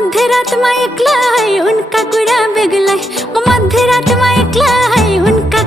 मध्य रात में एकला है उनका कुड़ा बेगला है, मध्य रात में एकला है उनका